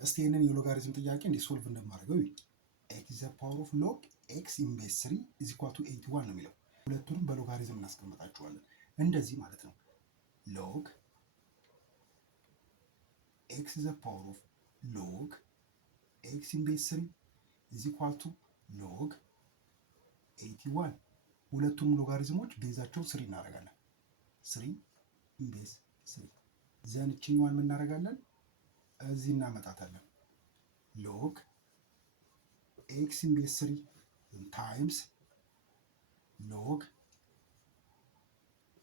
እስቲ ይህንን የሎጋሪዝም ጥያቄ እንዴት ሶልቭ እንደማደርገው ኤክስ ዘ ፓወር ኦፍ ሎግ ኤክስ ኢን ቤዝ 3 ኢዝ ኢኳል ቱ 81 ነው የሚለው። ሁለቱንም በሎጋሪዝም እናስቀምጣቸዋለን እንደዚህ ማለት ነው። ሎግ ኤክስ ዘ ፓወር ኦፍ ሎግ ኤክስ ኢን ቤዝ 3 ኢዝ ኢኳል ቱ ሎግ 81። ሁለቱንም ሎጋሪዝሞች ቤዛቸውን 3 እናደርጋለን። 3 ኢን ቤዝ 3 ዘን እችኛዋን ምን እናደርጋለን? እዚህ እናመጣታለን። ሎግ ኤክስ ኢን ቤዝ 3 ታይምስ ሎግ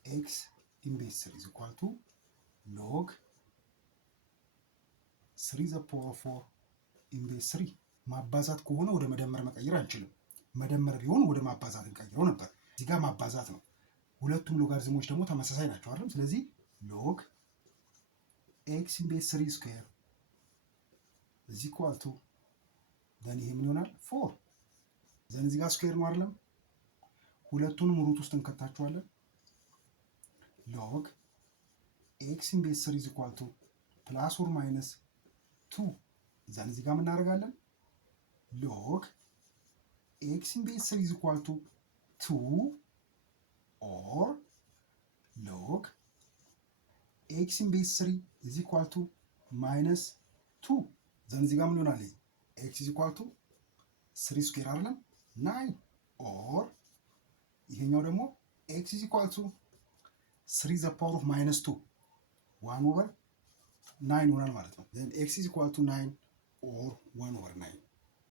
ኤክስ ኢን ቤዝ 3 ኢዝ ኢኳል ቱ ሎግ 3 ዘ ፓወር ኦፍ 4 ኢን ቤዝ 3። ማባዛት ከሆነ ወደ መደመር መቀየር አንችልም። መደመር ቢሆን ወደ ማባዛት እንቀይረው ነበር። እዚህ ጋር ማባዛት ነው። ሁለቱም ሎጋሪዝሞች ደግሞ ተመሳሳይ ናቸው አይደል? ስለዚህ ሎግ ኤክስ ኢን ቤዝ 3 ስኩዌር ኢዝ ኢኳል ቱ ዘን ይሄ ምን ይሆናል? 4 ዘን እዚህ ጋር ስኩዌር ነው አይደለም? ሁለቱንም ሩት ውስጥ እንከታቸዋለን። ሎግ ኤክስ ኢን ቤዝ 3 ኢዝ ኢኳል ቱ ፕላስ ኦር ማይነስ 2 ዘን እዚህ ጋር ምን እናደርጋለን? ሎግ ኤክስ ኢን ቤዝ 3 ኢዝ ኢኳል ቱ 2 ኦር ሎግ ኤክስ ኢን ቤዝ 3 ኢዝ ኢኳል ቱ ማይነስ 2 ዘን እዚህ ጋር ምን ይሆናል? ኤክስ ኢዝ ኢኳል ቱ 3 ስኩዌር አይደለም 9 ኦር ይሄኛው ደግሞ ኤክስ ኢዝ ኢኳል ቱ 3 ዘ ፓወር ኦፍ ማይነስ 2 1 ኦቨር 9 ይሆናል ማለት ነው። ዘን ኤክስ ኢዝ ኢኳል ቱ 9 ኦር 1 ኦቨር 9